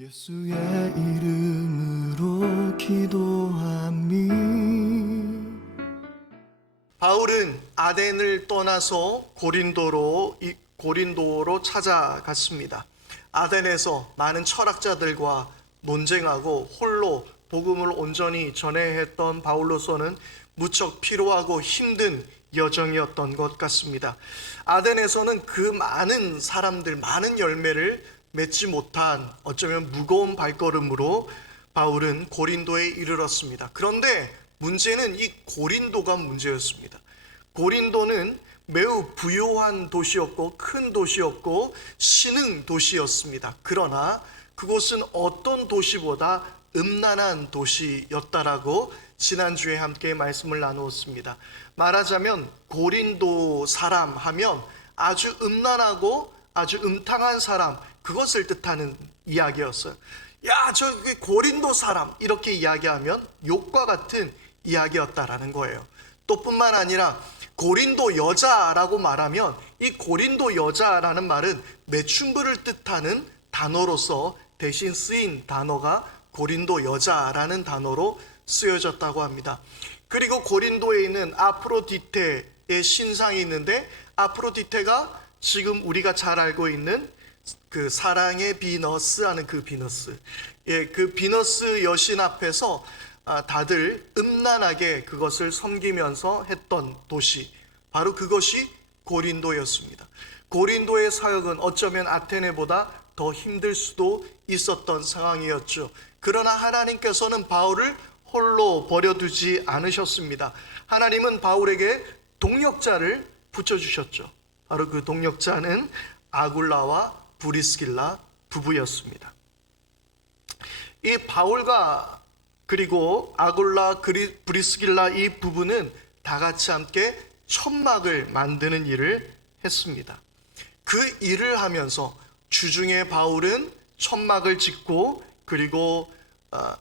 예수의 이름으로 기도함이. 바울은 아덴을 떠나서 고린도로 찾아갔습니다. 아덴에서 많은 철학자들과 논쟁하고 홀로 복음을 온전히 전해야 했던 바울로서는 무척 피로하고 힘든 여정이었던 것 같습니다. 아덴에서는 그 많은 사람들, 많은 열매를 맺지 못한 어쩌면 무거운 발걸음으로 바울은 고린도에 이르렀습니다. 그런데 문제는 이 고린도가 문제였습니다. 고린도는 매우 부유한 도시였고 큰 도시였고 신흥 도시였습니다. 그러나 그곳은 어떤 도시보다 음란한 도시였다라고 지난주에 함께 말씀을 나누었습니다. 말하자면 고린도 사람 하면 아주 음란하고 아주 음탕한 사람, 그것을 뜻하는 이야기였어요. 야, 저기 고린도 사람, 이렇게 이야기하면 욕과 같은 이야기였다라는 거예요. 또 뿐만 아니라 고린도 여자라고 말하면 이 고린도 여자라는 말은 매춘부를 뜻하는 단어로서 대신 쓰인 단어가 고린도 여자라는 단어로 쓰여졌다고 합니다. 그리고 고린도에 있는 아프로디테의 신상이 있는데, 아프로디테가 지금 우리가 잘 알고 있는 그 사랑의 비너스 하는 그 비너스, 그 비너스 여신 앞에서 다들 음란하게 그것을 섬기면서 했던 도시, 바로 그것이 고린도였습니다. 고린도의 사역은 어쩌면 아테네보다 더 힘들 수도 있었던 상황이었죠. 그러나 하나님께서는 바울을 홀로 버려두지 않으셨습니다. 하나님은 바울에게 동역자를 붙여주셨죠. 바로 그 동역자는 아굴라와 브리스길라 부부였습니다. 이 바울과 그리고 아굴라, 브리스길라 이 부부는 다 같이 함께 천막을 만드는 일을 했습니다. 그 일을 하면서 주중에 바울은 천막을 짓고, 그리고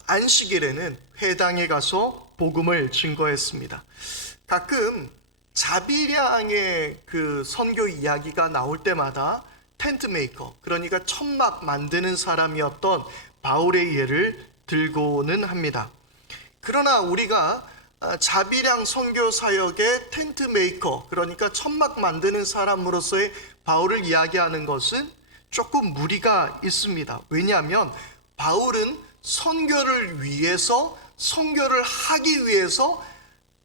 안식일에는 회당에 가서 복음을 증거했습니다. 가끔 자비량의 그 선교 이야기가 나올 때마다 텐트 메이커, 그러니까 천막 만드는 사람이었던 바울의 예를 들고는 합니다. 그러나 우리가 자비량 선교 사역의 텐트 메이커, 그러니까 천막 만드는 사람으로서의 바울을 이야기하는 것은 조금 무리가 있습니다. 왜냐하면 바울은 선교를 하기 위해서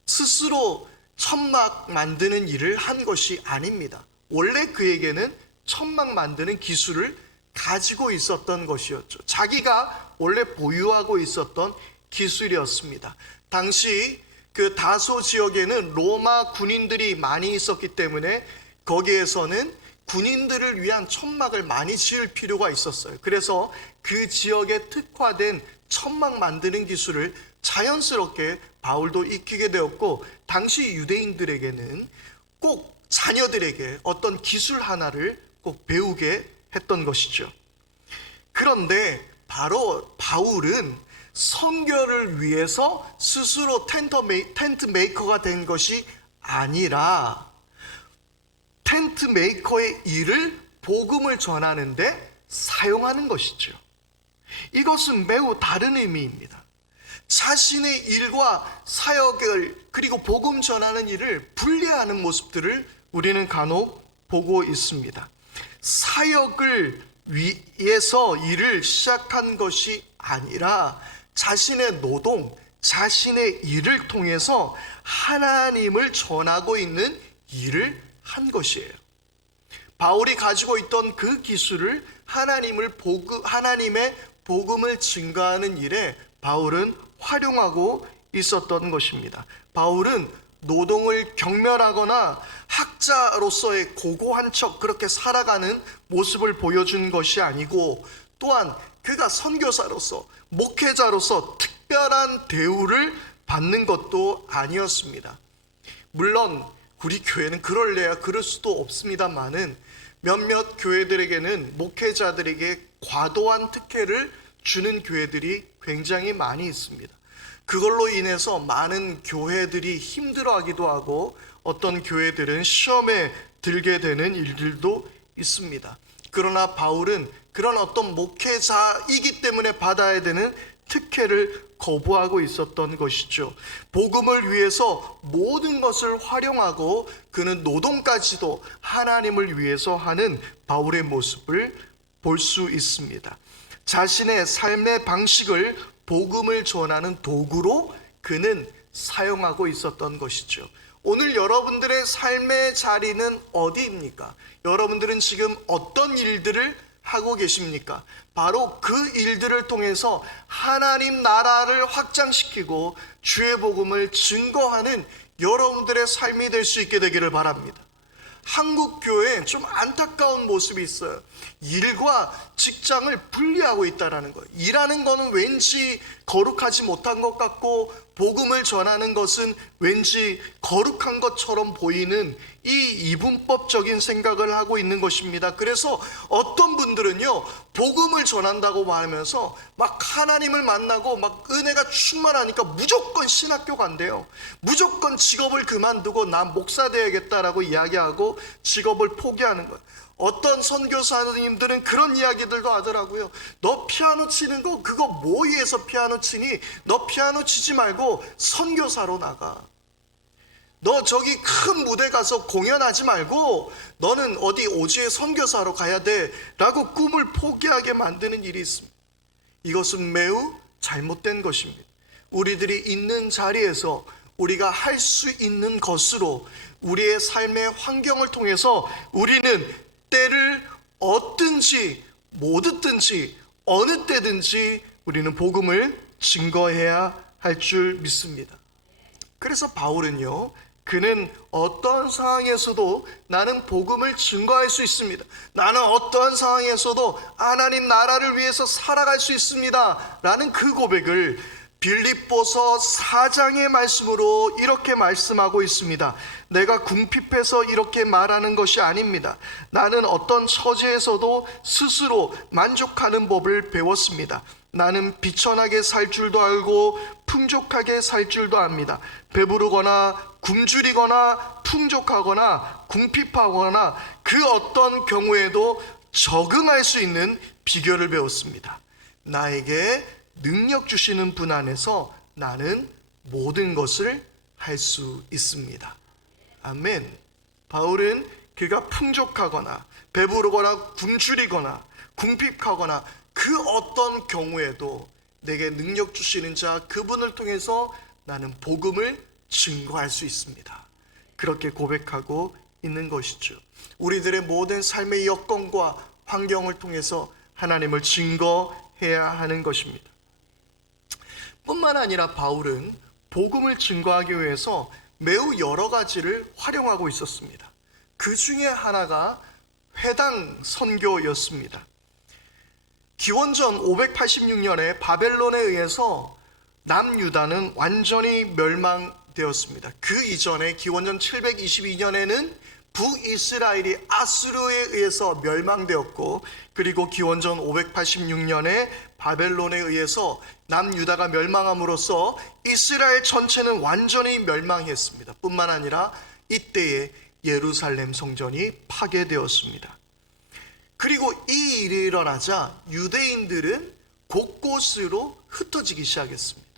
스스로 천막 만드는 일을 한 것이 아닙니다. 원래 그에게는 천막 만드는 기술을 가지고 있었던 것이었죠. 자기가 원래 보유하고 있었던 기술이었습니다. 당시 그 다소 지역에는 로마 군인들이 많이 있었기 때문에 거기에서는 군인들을 위한 천막을 많이 지을 필요가 있었어요. 그래서 그 지역에 특화된 천막 만드는 기술을 자연스럽게 바울도 익히게 되었고, 당시 유대인들에게는 꼭 자녀들에게 어떤 기술 하나를 꼭 배우게 했던 것이죠. 그런데 바로 바울은 선교를 위해서 스스로 텐트 메이커가 된 것이 아니라 텐트 메이커의 일을 복음을 전하는데 사용하는 것이죠. 이것은 매우 다른 의미입니다. 자신의 일과 사역을, 그리고 복음 전하는 일을 분리하는 모습들을 우리는 간혹 보고 있습니다. 사역을 위해서 일을 시작한 것이 아니라 자신의 노동, 자신의 일을 통해서 하나님을 전하고 있는 일을 한 것이에요. 바울이 가지고 있던 그 기술을 하나님의 복음을 증거하는 일에 바울은 활용하고 있었던 것입니다. 바울은 노동을 경멸하거나 학자로서의 고고한 척 그렇게 살아가는 모습을 보여준 것이 아니고, 또한 그가 선교사로서, 목회자로서 특별한 대우를 받는 것도 아니었습니다. 물론 우리 교회는 그럴래야 그럴 수도 없습니다만은 몇몇 교회들에게는 목회자들에게 과도한 특혜를 주는 교회들이 굉장히 많이 있습니다. 그걸로 인해서 많은 교회들이 힘들어하기도 하고, 어떤 교회들은 시험에 들게 되는 일들도 있습니다. 그러나 바울은 그런 어떤 목회자이기 때문에 받아야 되는 특혜를 거부하고 있었던 것이죠. 복음을 위해서 모든 것을 활용하고 그는 노동까지도 하나님을 위해서 하는 바울의 모습을 볼 수 있습니다. 자신의 삶의 방식을 복음을 전하는 도구로 그는 사용하고 있었던 것이죠. 오늘 여러분들의 삶의 자리는 어디입니까? 여러분들은 지금 어떤 일들을 하고 계십니까? 바로 그 일들을 통해서 하나님 나라를 확장시키고 주의 복음을 증거하는 여러분들의 삶이 될 수 있게 되기를 바랍니다. 한국 교회에 좀 안타까운 모습이 있어요. 일과 직장을 분리하고 있다는 거예요. 일하는 거는 왠지 거룩하지 못한 것 같고 복음을 전하는 것은 왠지 거룩한 것처럼 보이는 이 이분법적인 생각을 하고 있는 것입니다. 그래서 어떤 분들은요, 복음을 전한다고 하면서 막 하나님을 만나고 막 은혜가 충만하니까 무조건 신학교 간대요. 무조건 직업을 그만두고 난 목사 되야겠다라고 이야기하고 직업을 포기하는 거예요. 어떤 선교사님들은 그런 이야기들도 하더라고요. 너 피아노 치는 거 그거 뭐 위해서 피아노 치니? 너 피아노 치지 말고 선교사로 나가. 너 저기 큰 무대 가서 공연하지 말고 너는 어디 오지의 선교사로 가야 돼 라고 꿈을 포기하게 만드는 일이 있습니다. 이것은 매우 잘못된 것입니다. 우리들이 있는 자리에서 우리가 할 수 있는 것으로 우리의 삶의 환경을 통해서 우리는 때를 얻든지 못 얻든지 어느 때든지 우리는 복음을 증거해야 할 줄 믿습니다. 그래서 바울은요, 그는 어떠한 상황에서도 나는 복음을 증거할 수 있습니다. 나는 어떠한 상황에서도 하나님 나라를 위해서 살아갈 수 있습니다 라는 그 고백을 빌립보서 4장의 말씀으로 이렇게 말씀하고 있습니다. 내가 궁핍해서 이렇게 말하는 것이 아닙니다. 나는 어떤 처지에서도 스스로 만족하는 법을 배웠습니다. 나는 비천하게 살 줄도 알고 풍족하게 살 줄도 압니다. 배부르거나 굶주리거나 풍족하거나 궁핍하거나 그 어떤 경우에도 적응할 수 있는 비결을 배웠습니다. 나에게 능력 주시는 분 안에서 나는 모든 것을 할 수 있습니다. 아멘. 바울은 그가 풍족하거나 배부르거나 굶주리거나 궁핍하거나 그 어떤 경우에도 내게 능력 주시는 자 그분을 통해서 나는 복음을 증거할 수 있습니다. 그렇게 고백하고 있는 것이죠. 우리들의 모든 삶의 여건과 환경을 통해서 하나님을 증거해야 하는 것입니다. 뿐만 아니라 바울은 복음을 증거하기 위해서 매우 여러 가지를 활용하고 있었습니다. 그 중에 하나가 회당 선교였습니다. 기원전 586년에 바벨론에 의해서 남유다는 완전히 멸망되었습니다. 그 이전에 기원전 722년에는 북이스라엘이 아수르에 의해서 멸망되었고, 그리고 기원전 586년에 바벨론에 의해서 남유다가 멸망함으로써 이스라엘 전체는 완전히 멸망했습니다. 뿐만 아니라 이때에 예루살렘 성전이 파괴되었습니다. 그리고 이 일이 일어나자 유대인들은 곳곳으로 흩어지기 시작했습니다.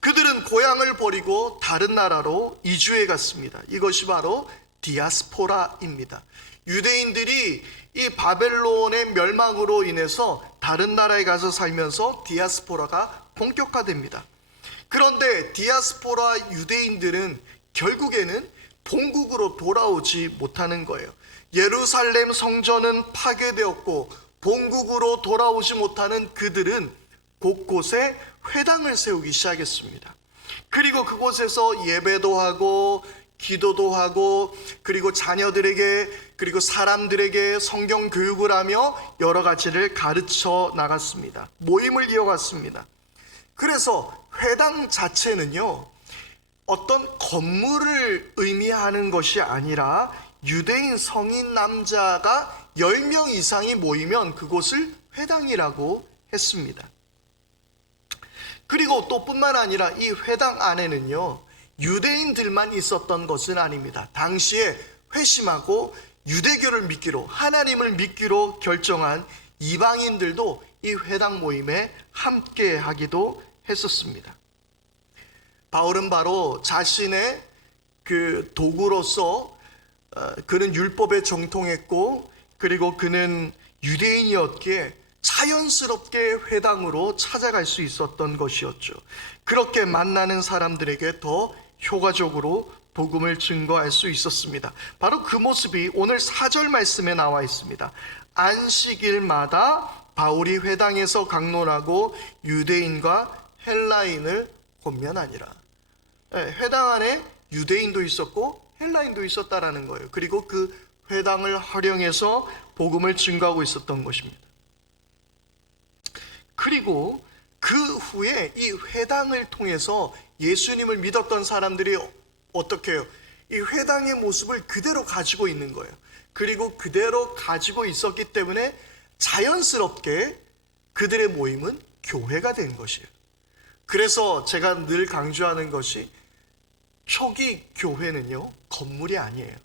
그들은 고향을 버리고 다른 나라로 이주해 갔습니다. 이것이 바로 디아스포라입니다. 유대인들이 이 바벨론의 멸망으로 인해서 다른 나라에 가서 살면서 디아스포라가 본격화됩니다. 그런데 디아스포라 유대인들은 결국에는 본국으로 돌아오지 못하는 거예요. 예루살렘 성전은 파괴되었고 본국으로 돌아오지 못하는 그들은 곳곳에 회당을 세우기 시작했습니다. 그리고 그곳에서 예배도 하고 기도도 하고 그리고 자녀들에게 그리고 사람들에게 성경 교육을 하며 여러 가지를 가르쳐 나갔습니다. 모임을 이어갔습니다. 그래서 회당 자체는요, 어떤 건물을 의미하는 것이 아니라 유대인 성인 남자가 10명 이상이 모이면 그곳을 회당이라고 했습니다. 그리고 또 뿐만 아니라 이 회당 안에는요, 유대인들만 있었던 것은 아닙니다. 당시에 회심하고 유대교를 믿기로, 하나님을 믿기로 결정한 이방인들도 이 회당 모임에 함께 하기도 했었습니다. 바울은 바로 자신의 그 도구로서 그는 율법에 정통했고, 그리고 그는 유대인이었기에 자연스럽게 회당으로 찾아갈 수 있었던 것이었죠. 그렇게 만나는 사람들에게 더 효과적으로 복음을 증거할 수 있었습니다. 바로 그 모습이 오늘 4절 말씀에 나와 있습니다. 안식일마다 바울이 회당에서 강론하고 유대인과 헬라인을 권면하니라. 회당 안에 유대인도 있었고 헬라인도 있었다라는 거예요. 그리고 그 회당을 활용해서 복음을 증거하고 있었던 것입니다. 그리고 그 후에 이 회당을 통해서 예수님을 믿었던 사람들이 어떻게 해요? 이 회당의 모습을 그대로 가지고 있는 거예요. 그리고 그대로 가지고 있었기 때문에 자연스럽게 그들의 모임은 교회가 된 것이에요. 그래서 제가 늘 강조하는 것이 초기 교회는요, 건물이 아니에요.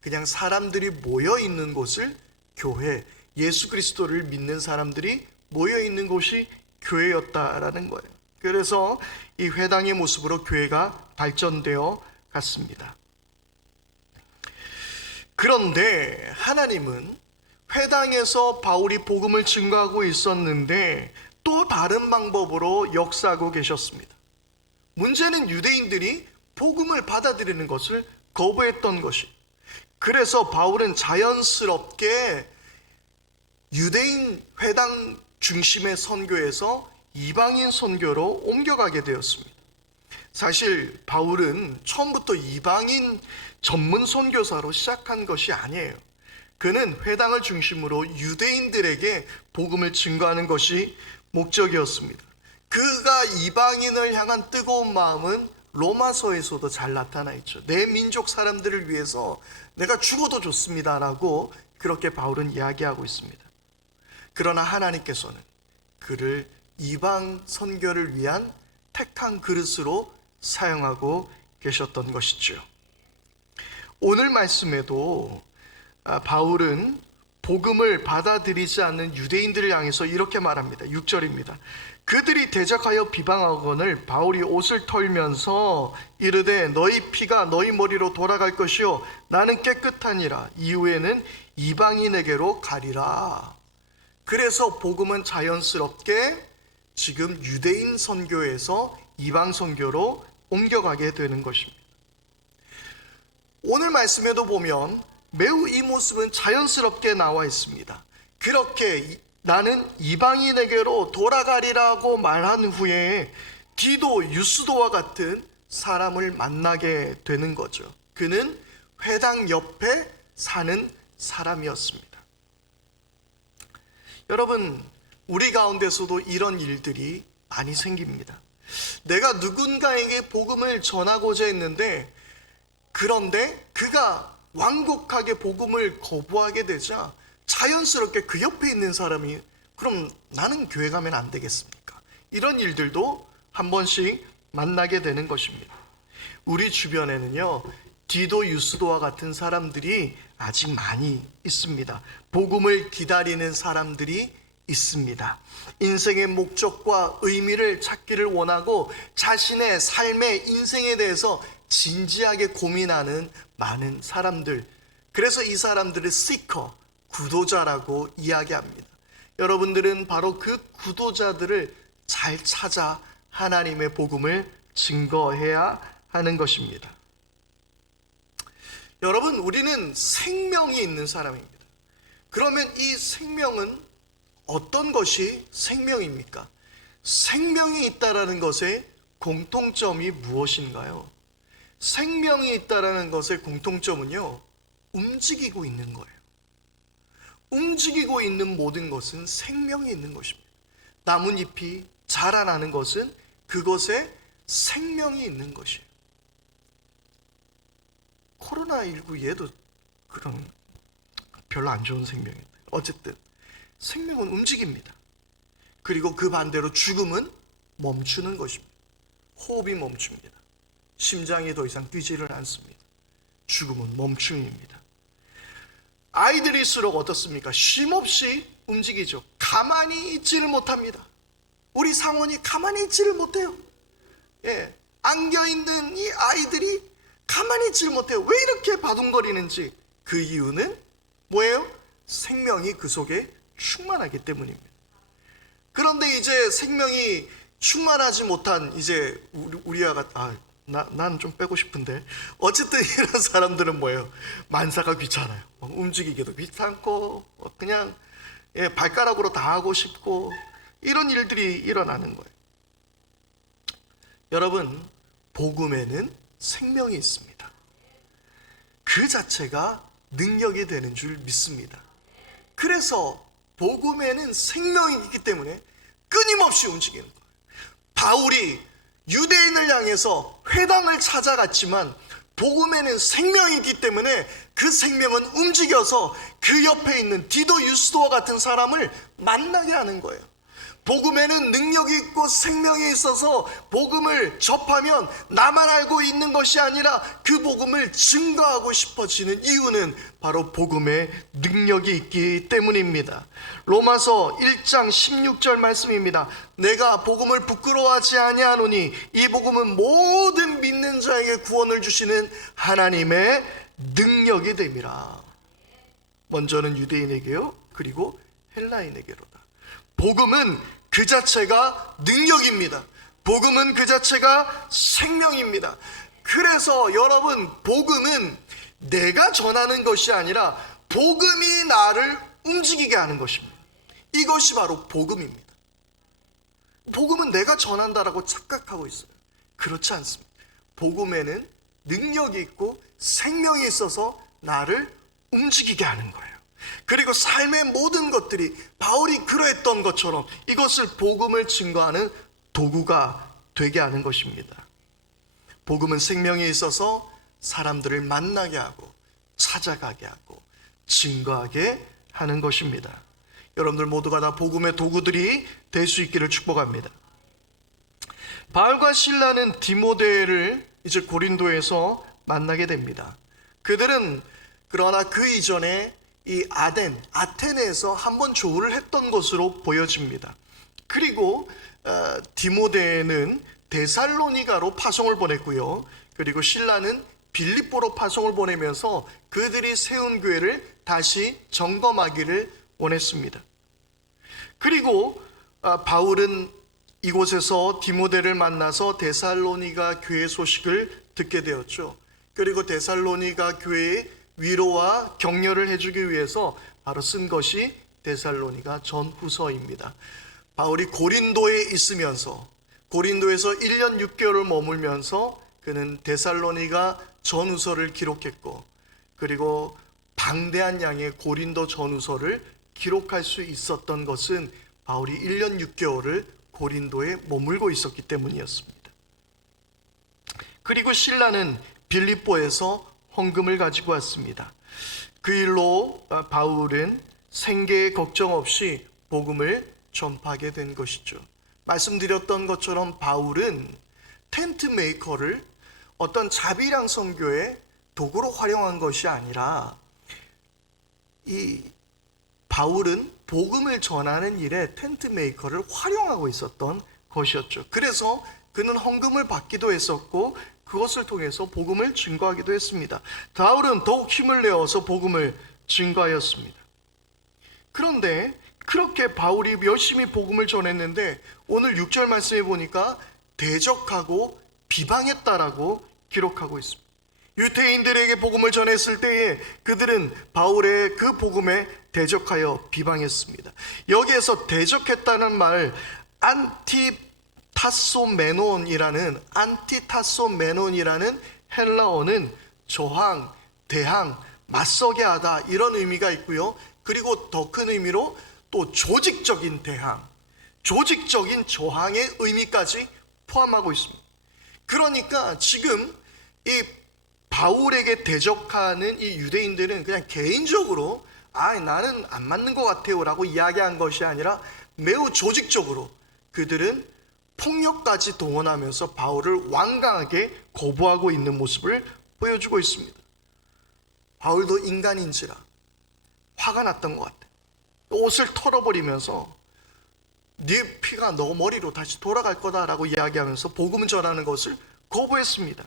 그냥 사람들이 모여 있는 곳을 교회, 예수 그리스도를 믿는 사람들이 모여 있는 곳이 교회였다라는 거예요. 그래서 이 회당의 모습으로 교회가 발전되어 갔습니다. 그런데 하나님은 회당에서 바울이 복음을 증거하고 있었는데 또 다른 방법으로 역사하고 계셨습니다. 문제는 유대인들이 복음을 받아들이는 것을 거부했던 것이. 그래서 바울은 자연스럽게 유대인 회당 중심의 선교에서 이방인 선교로 옮겨가게 되었습니다. 사실 바울은 처음부터 이방인 전문 선교사로 시작한 것이 아니에요. 그는 회당을 중심으로 유대인들에게 복음을 증거하는 것이 목적이었습니다. 그가 이방인을 향한 뜨거운 마음은 로마서에서도 잘 나타나 있죠. 내 민족 사람들을 위해서 내가 죽어도 좋습니다라고 그렇게 바울은 이야기하고 있습니다. 그러나 하나님께서는 그를 이방 선교를 위한 택한 그릇으로 사용하고 계셨던 것이죠. 오늘 말씀에도 바울은 복음을 받아들이지 않는 유대인들을 향해서 이렇게 말합니다. 6절입니다. 그들이 대적하여 비방하거늘 바울이 옷을 털면서 이르되 너희 피가 너희 머리로 돌아갈 것이요 나는 깨끗하니라. 이후에는 이방인에게로 가리라. 그래서 복음은 자연스럽게 지금 유대인 선교에서 이방 선교로 옮겨가게 되는 것입니다. 오늘 말씀에도 보면 매우 이 모습은 자연스럽게 나와 있습니다. 그렇게 나는 이방인에게로 돌아가리라고 말한 후에 디도, 유스도와 같은 사람을 만나게 되는 거죠. 그는 회당 옆에 사는 사람이었습니다. 여러분, 우리 가운데서도 이런 일들이 많이 생깁니다. 내가 누군가에게 복음을 전하고자 했는데, 그런데 그가 완곡하게 복음을 거부하게 되자 자연스럽게 그 옆에 있는 사람이 그럼 나는 교회 가면 안 되겠습니까? 이런 일들도 한 번씩 만나게 되는 것입니다. 우리 주변에는요, 디도, 유스도와 같은 사람들이 아직 많이 있습니다. 복음을 기다리는 사람들이 있습니다. 인생의 목적과 의미를 찾기를 원하고 자신의 삶의 인생에 대해서 진지하게 고민하는 많은 사람들. 그래서 이 사람들을 시커, 구도자라고 이야기합니다. 여러분들은 바로 그 구도자들을 잘 찾아 하나님의 복음을 증거해야 하는 것입니다. 여러분, 우리는 생명이 있는 사람입니다. 그러면 이 생명은 어떤 것이 생명입니까? 생명이 있다라는 것의 공통점이 무엇인가요? 생명이 있다라는 것의 공통점은요, 움직이고 있는 거예요. 움직이고 있는 모든 것은 생명이 있는 것입니다. 나뭇잎이 자라나는 것은 그것에 생명이 있는 것이에요. 코로나19 얘도 그런 별로 안 좋은 생명입니다. 어쨌든 생명은 움직입니다. 그리고 그 반대로 죽음은 멈추는 것입니다. 호흡이 멈춥니다. 심장이 더 이상 뛰지를 않습니다. 죽음은 멈춤입니다. 아이들일수록 어떻습니까? 쉼없이 움직이죠. 가만히 있지를 못합니다. 우리 상원이 가만히 있지를 못해요. 안겨있는 이 아이들이 가만히 있지를 못해요. 왜 이렇게 바둥거리는지 그 이유는 뭐예요? 생명이 그 속에 충만하기 때문입니다. 그런데 이제 생명이 충만하지 못한 이제 우리 아가 나는 좀 빼고 싶은데 어쨌든 이런 사람들은 뭐예요? 만사가 귀찮아요. 움직이기도 귀찮고 그냥 발가락으로 다 하고 싶고 이런 일들이 일어나는 거예요. 여러분, 복음에는 생명이 있습니다. 그 자체가 능력이 되는 줄 믿습니다. 그래서 복음에는 생명이 있기 때문에 끊임없이 움직이는 거예요. 바울이 유대인을 향해서 회당을 찾아갔지만 복음에는 생명이 있기 때문에 그 생명은 움직여서 그 옆에 있는 디도 유스도와 같은 사람을 만나게 하는 거예요. 복음에는 능력이 있고 생명이 있어서 복음을 접하면 나만 알고 있는 것이 아니라 그 복음을 증거하고 싶어지는 이유는 바로 복음의 능력이 있기 때문입니다. 로마서 1장 16절 말씀입니다. 내가 복음을 부끄러워하지 아니하노니 이 복음은 모든 믿는 자에게 구원을 주시는 하나님의 능력이 됨이라. 먼저는 유대인에게요, 그리고 헬라인에게로다. 복음은 그 자체가 능력입니다. 복음은 그 자체가 생명입니다. 그래서 여러분, 복음은 내가 전하는 것이 아니라 복음이 나를 움직이게 하는 것입니다. 이것이 바로 복음입니다. 복음은 내가 전한다라고 착각하고 있어요. 그렇지 않습니다. 복음에는 능력이 있고 생명이 있어서 나를 움직이게 하는 거예요. 그리고 삶의 모든 것들이 바울이 그러했던 것처럼 이것을 복음을 증거하는 도구가 되게 하는 것입니다. 복음은 생명이 있어서 사람들을 만나게 하고 찾아가게 하고 증거하게 하는 것입니다. 여러분들 모두가 다 복음의 도구들이 될 수 있기를 축복합니다. 바울과 실라는 디모데를 이제 고린도에서 만나게 됩니다. 그들은 그러나 그 이전에 이 아테네에서 한번 조우를 했던 것으로 보여집니다. 그리고 디모데는 데살로니가로 파송을 보냈고요. 그리고 실라는 빌립보로 파송을 보내면서 그들이 세운 교회를 다시 점검하기를 원했습니다. 그리고 바울은 이곳에서 디모데를 만나서 데살로니가 교회 소식을 듣게 되었죠. 그리고 데살로니가 교회의 위로와 격려를 해주기 위해서 바로 쓴 것이 데살로니가 전후서입니다. 바울이 고린도에 있으면서 고린도에서 1년 6개월을 머물면서 그는 데살로니가 전후서를 기록했고, 그리고 방대한 양의 고린도 전후서를 기록할 수 있었던 것은 바울이 1년 6개월을 고린도에 머물고 있었기 때문이었습니다. 그리고 실라는 빌립보에서 헌금을 가지고 왔습니다. 그 일로 바울은 생계에 걱정 없이 복음을 전파하게 된 것이죠. 말씀드렸던 것처럼 바울은 텐트 메이커를 어떤 자비랑 선교의 도구로 활용한 것이 아니라 이 바울은 복음을 전하는 일에 텐트 메이커를 활용하고 있었던 것이었죠. 그래서 그는 헌금을 받기도 했었고 그것을 통해서 복음을 증거하기도 했습니다. 바울은 더욱 힘을 내어서 복음을 증거하였습니다. 그런데 그렇게 바울이 열심히 복음을 전했는데 오늘 6절 말씀에 보니까 대적하고 비방했다라고 기록하고 있습니다. 유대인들에게 복음을 전했을 때에 그들은 바울의 그 복음에 대적하여 비방했습니다. 여기에서 대적했다는 말 안티타소메논이라는 헬라어는 저항, 대항, 맞서게 하다 이런 의미가 있고요. 그리고 더 큰 의미로 또 조직적인 대항, 조직적인 저항의 의미까지 포함하고 있습니다. 그러니까 지금 이 바울에게 대적하는 이 유대인들은 그냥 개인적으로 나는 안 맞는 것 같아요 라고 이야기한 것이 아니라 매우 조직적으로 그들은 폭력까지 동원하면서 바울을 완강하게 거부하고 있는 모습을 보여주고 있습니다. 바울도 인간인지라 화가 났던 것 같아. 옷을 털어버리면서 네 피가 너 머리로 다시 돌아갈 거다라고 이야기하면서 복음을 전하는 것을 거부했습니다.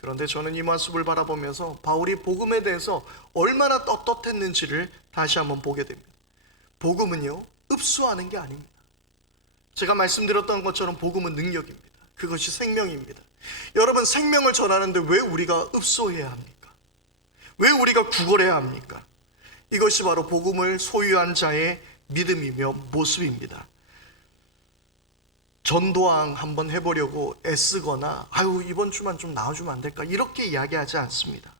그런데 저는 이 모습을 바라보면서 바울이 복음에 대해서 얼마나 떳떳했는지를 다시 한번 보게 됩니다. 복음은요, 읍수하는 게 아닙니다. 제가 말씀드렸던 것처럼 복음은 능력입니다. 그것이 생명입니다. 여러분, 생명을 전하는데 왜 우리가 읍소해야 합니까? 왜 우리가 구걸해야 합니까? 이것이 바로 복음을 소유한 자의 믿음이며 모습입니다. 전도왕 한번 해보려고 애쓰거나 아유 이번 주만 좀 나와주면 안 될까 이렇게 이야기하지 않습니다.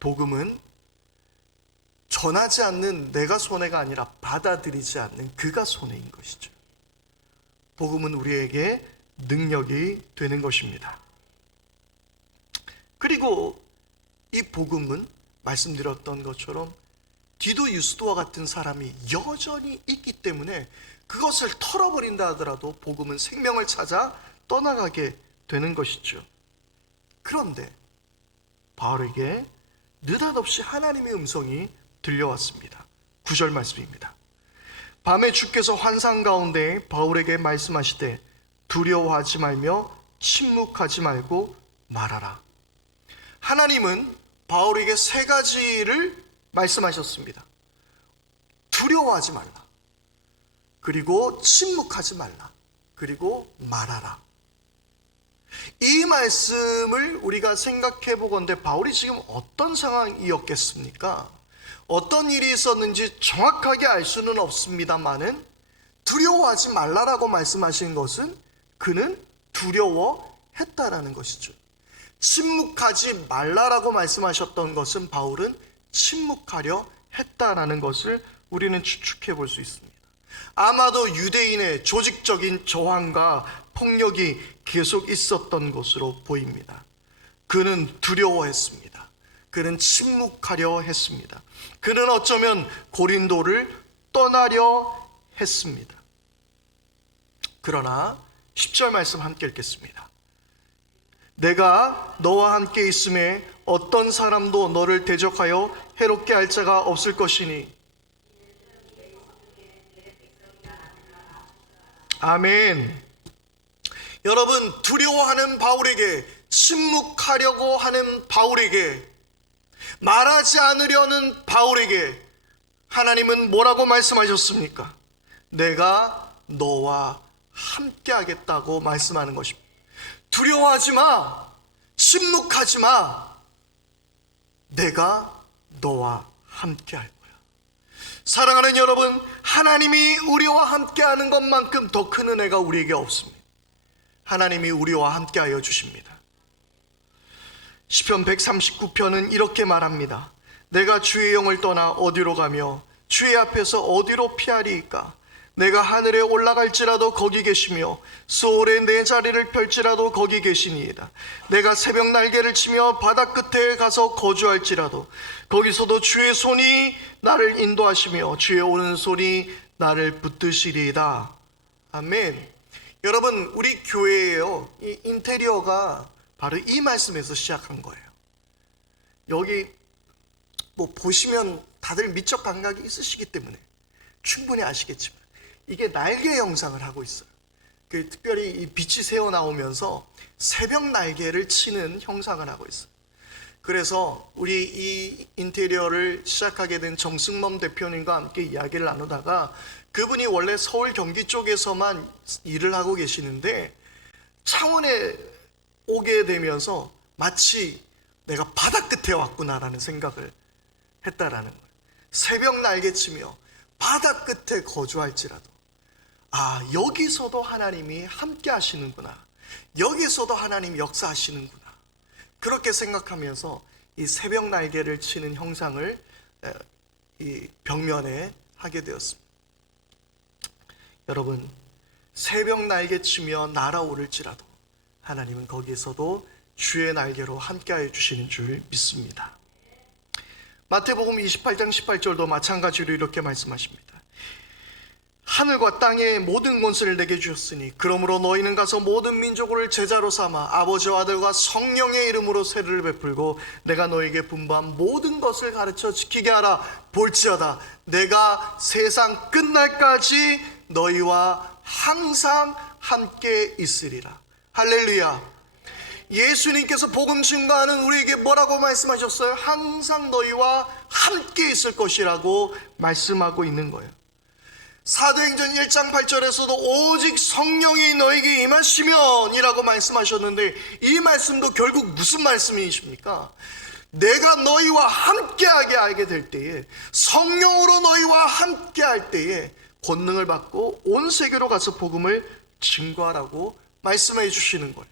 복음은 전하지 않는 내가 손해가 아니라 받아들이지 않는 그가 손해인 것이죠. 복음은 우리에게 능력이 되는 것입니다. 그리고 이 복음은 말씀드렸던 것처럼 디도 유스도와 같은 사람이 여전히 있기 때문에 그것을 털어버린다 하더라도 복음은 생명을 찾아 떠나가게 되는 것이죠. 그런데 바울에게 느닷없이 하나님의 음성이 들려왔습니다. 9절 말씀입니다. 밤에 주께서 환상 가운데 바울에게 말씀하시되 두려워하지 말며 침묵하지 말고 말하라. 하나님은 바울에게 세 가지를 말씀하셨습니다. 두려워하지 말라, 그리고 침묵하지 말라, 그리고 말하라. 이 말씀을 우리가 생각해 보건대 바울이 지금 어떤 상황이었겠습니까? 어떤 일이 있었는지 정확하게 알 수는 없습니다만은 두려워하지 말라라고 말씀하신 것은 그는 두려워했다라는 것이죠. 침묵하지 말라라고 말씀하셨던 것은 바울은 침묵하려 했다라는 것을 우리는 추측해 볼 수 있습니다. 아마도 유대인의 조직적인 저항과 폭력이 계속 있었던 것으로 보입니다. 그는 두려워했습니다. 그는 침묵하려 했습니다. 그는 어쩌면 고린도를 떠나려 했습니다. 그러나 10절 말씀 함께 읽겠습니다. 내가 너와 함께 있음에 어떤 사람도 너를 대적하여 해롭게 할 자가 없을 것이니. 아멘. 여러분, 두려워하는 바울에게, 침묵하려고 하는 바울에게, 말하지 않으려는 바울에게 하나님은 뭐라고 말씀하셨습니까? 내가 너와 함께 하겠다고 말씀하는 것입니다. 두려워하지 마, 침묵하지 마, 내가 너와 함께 할 거야. 사랑하는 여러분, 하나님이 우리와 함께 하는 것만큼 더 큰 은혜가 우리에게 없습니다. 하나님이 우리와 함께 하여 주십니다. 시편 139편은 이렇게 말합니다. 내가 주의 영을 떠나 어디로 가며 주의 앞에서 어디로 피하리이까? 내가 하늘에 올라갈지라도 거기 계시며 수월에 내 자리를 펼지라도 거기 계시니이다. 내가 새벽 날개를 치며 바다 끝에 가서 거주할지라도 거기서도 주의 손이 나를 인도하시며 주의 오른손이 나를 붙드시리이다. 아멘. 여러분, 우리 교회에요, 이 인테리어가 바로 이 말씀에서 시작한 거예요. 여기 뭐 보시면 다들 미적 감각이 있으시기 때문에 충분히 아시겠지만 이게 날개 형상을 하고 있어요. 특별히 이 빛이 새어 나오면서 새벽 날개를 치는 형상을 하고 있어요. 그래서 우리 이 인테리어를 시작하게 된 정승범 대표님과 함께 이야기를 나누다가 그분이 원래 서울 경기 쪽에서만 일을 하고 계시는데 창원에 오게 되면서 마치 내가 바다 끝에 왔구나라는 생각을 했다라는 거예요. 새벽 날개치며 바다 끝에 거주할지라도 여기서도 하나님이 함께 하시는구나, 여기서도 하나님 역사하시는구나, 그렇게 생각하면서 이 새벽 날개를 치는 형상을 이 벽면에 하게 되었습니다. 여러분, 새벽 날개치며 날아오를지라도 하나님은 거기에서도 주의 날개로 함께하여 주시는 줄 믿습니다. 마태복음 28장 18절도 마찬가지로 이렇게 말씀하십니다. 하늘과 땅의 모든 권세를 내게 주셨으니 그러므로 너희는 가서 모든 민족을 제자로 삼아 아버지와 아들과 성령의 이름으로 세례를 베풀고 내가 너희에게 분부한 모든 것을 가르쳐 지키게 하라. 볼지어다 내가 세상 끝날까지 너희와 항상 함께 있으리라. 할렐루야. 예수님께서 복음 증거하는 우리에게 뭐라고 말씀하셨어요? 항상 너희와 함께 있을 것이라고 말씀하고 있는 거예요. 사도행전 1장 8절에서도 오직 성령이 너에게 임하시면 이라고 말씀하셨는데, 이 말씀도 결국 무슨 말씀이십니까? 내가 너희와 함께하게 알게 될 때에, 성령으로 너희와 함께할 때에 권능을 받고 온 세계로 가서 복음을 증거하라고 말씀해 주시는 거예요.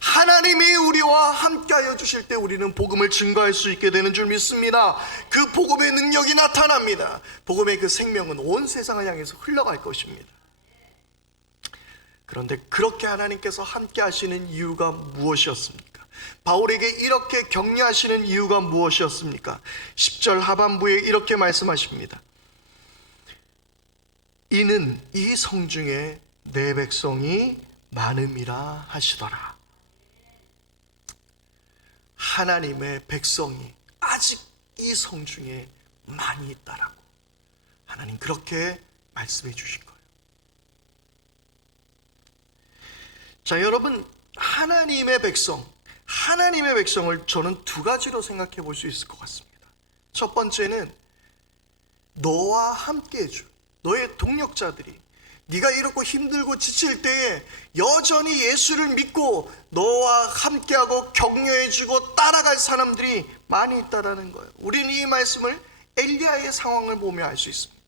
하나님이 우리와 함께하여 주실 때 우리는 복음을 증거할 수 있게 되는 줄 믿습니다. 그 복음의 능력이 나타납니다. 복음의 그 생명은 온 세상을 향해서 흘러갈 것입니다. 그런데 그렇게 하나님께서 함께 하시는 이유가 무엇이었습니까? 바울에게 이렇게 격려하시는 이유가 무엇이었습니까? 10절 하반부에 이렇게 말씀하십니다. 이는 이 성중에 내 백성이 많음이라 하시더라. 하나님의 백성이 아직 이 성중에 많이 있다라고 하나님 그렇게 말씀해 주신 거예요. 자, 여러분, 하나님의 백성을 저는 두 가지로 생각해 볼 수 있을 것 같습니다. 첫 번째는 너와 함께 해줄 너의 동력자들이, 네가 이렇고 힘들고 지칠 때에 여전히 예수를 믿고 너와 함께하고 격려해주고 따라갈 사람들이 많이 있다라는 거예요. 우리는 이 말씀을 엘리야의 상황을 보며 알 수 있습니다.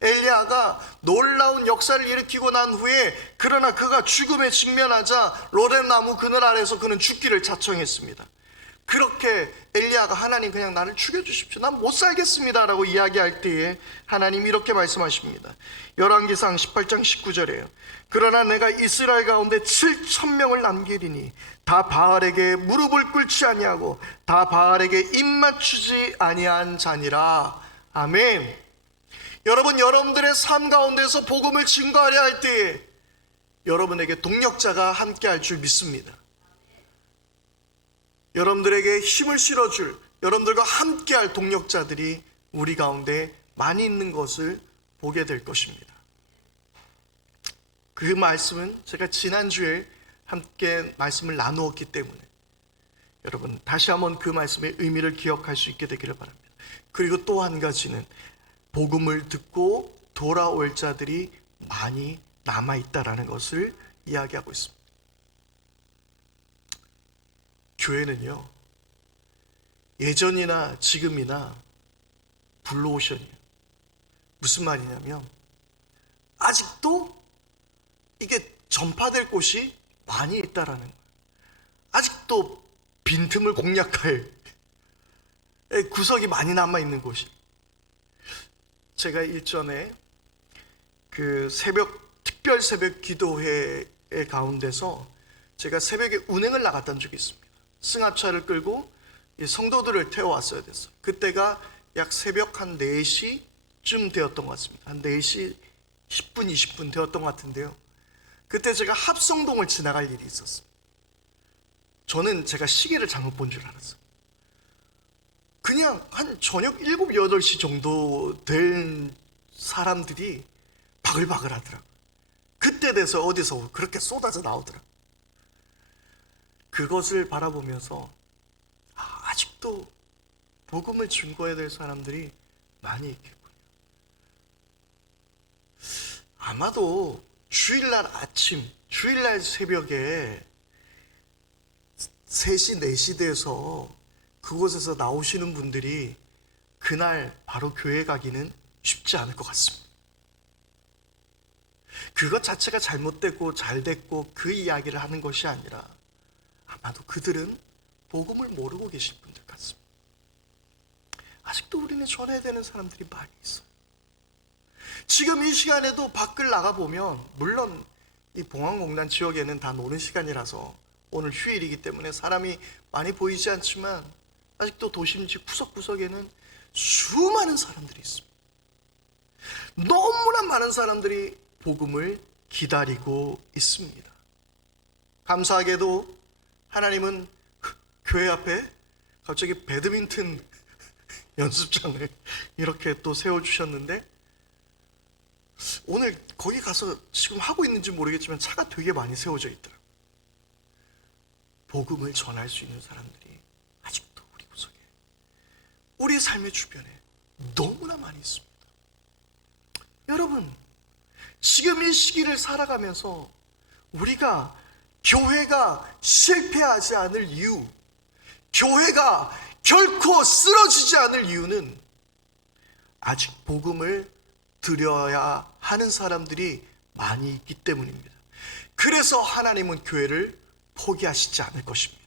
엘리야가 놀라운 역사를 일으키고 난 후에, 그러나 그가 죽음에 직면하자 로뎀 나무 그늘 아래서 그는 죽기를 자청했습니다. 그렇게 엘리야가 하나님 그냥 나를 죽여주십시오, 난 못 살겠습니다 라고 이야기할 때에 하나님 이렇게 말씀하십니다. 열왕기상 18장 19절이에요. 그러나 내가 이스라엘 가운데 7,000명을 남기리니 다 바알에게 무릎을 꿇지 아니하고 다 바알에게 입맞추지 아니한 자니라. 아멘. 여러분, 여러분들의 삶 가운데서 복음을 증거하려 할 때에 여러분에게 동력자가 함께할 줄 믿습니다. 여러분들에게 힘을 실어줄, 여러분들과 함께할 동력자들이 우리 가운데 많이 있는 것을 보게 될 것입니다. 그 말씀은 제가 지난주에 함께 말씀을 나누었기 때문에 여러분 다시 한번 그 말씀의 의미를 기억할 수 있게 되기를 바랍니다. 그리고 또 한 가지는 복음을 듣고 돌아올 자들이 많이 남아있다라는 것을 이야기하고 있습니다. 교회는요, 예전이나 지금이나 블루오션이에요. 무슨 말이냐면 아직도 이게 전파될 곳이 많이 있다라는 거예요. 아직도 빈틈을 공략할 구석이 많이 남아있는 곳이. 제가 일전에 그 특별 새벽 기도회 가운데서 제가 새벽에 운행을 나갔던 적이 있습니다. 승합차를 끌고 성도들을 태워왔어야 됐어요. 그때가 약 새벽 한 4시쯤 되었던 것 같습니다. 한 4시 10분, 20분 되었던 것 같은데요. 그때 제가 합성동을 지나갈 일이 있었어요. 저는 제가 시계를 잘못 본 줄 알았어요. 그냥 한 저녁 7, 8시 정도 된 사람들이 바글바글 하더라고요. 그때 돼서 어디서 그렇게 쏟아져 나오더라고요. 그것을 바라보면서 아직도 복음을 증거해야 될 사람들이 많이 있겠군요. 아마도 주일날 아침, 주일날 새벽에 3시, 4시 돼서 그곳에서 나오시는 분들이 그날 바로 교회 가기는 쉽지 않을 것 같습니다. 그것 자체가 잘못됐고 잘됐고 그 이야기를 하는 것이 아니라 아마도 그들은 복음을 모르고 계실 분들 같습니다. 아직도 우리는 전해야 되는 사람들이 많이 있어요. 지금 이 시간에도 밖을 나가보면, 물론 이 봉황공단 지역에는 다 노는 시간이라서 오늘 휴일이기 때문에 사람이 많이 보이지 않지만 아직도 도심지 구석구석에는 수많은 사람들이 있습니다. 너무나 많은 사람들이 복음을 기다리고 있습니다. 감사하게도 하나님은 교회 앞에 갑자기 배드민턴 연습장을 이렇게 또 세워주셨는데, 오늘 거기 가서 지금 하고 있는지 모르겠지만 차가 되게 많이 세워져 있더라고요. 복음을 전할 수 있는 사람들이 아직도 우리 구석에, 우리 삶의 주변에 너무나 많이 있습니다. 여러분, 지금 이 시기를 살아가면서 우리가 교회가 실패하지 않을 이유, 교회가 결코 쓰러지지 않을 이유는 아직 복음을 드려야 하는 사람들이 많이 있기 때문입니다. 그래서 하나님은 교회를 포기하시지 않을 것입니다.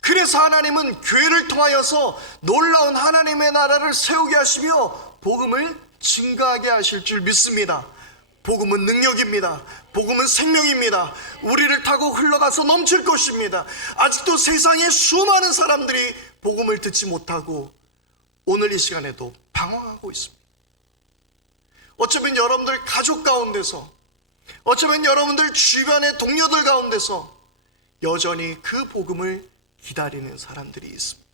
그래서 하나님은 교회를 통하여서 놀라운 하나님의 나라를 세우게 하시며 복음을 증가하게 하실 줄 믿습니다. 복음은 능력입니다. 복음은 생명입니다. 우리를 타고 흘러가서 넘칠 것입니다. 아직도 세상에 수많은 사람들이 복음을 듣지 못하고 오늘 이 시간에도 방황하고 있습니다. 어쩌면 여러분들 가족 가운데서, 어쩌면 여러분들 주변의 동료들 가운데서 여전히 그 복음을 기다리는 사람들이 있습니다.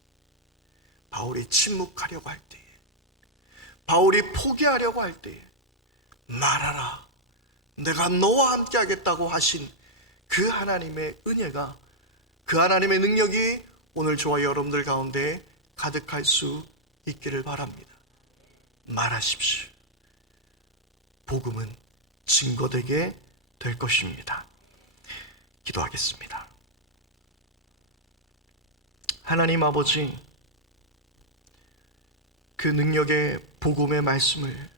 바울이 침묵하려고 할 때에, 바울이 포기하려고 할 때에 말하라, 내가 너와 함께 하겠다고 하신 그 하나님의 은혜가, 그 하나님의 능력이 오늘 저와 여러분들 가운데 가득할 수 있기를 바랍니다. 말하십시오. 복음은 증거되게 될 것입니다. 기도하겠습니다. 하나님 아버지, 그 능력의 복음의 말씀을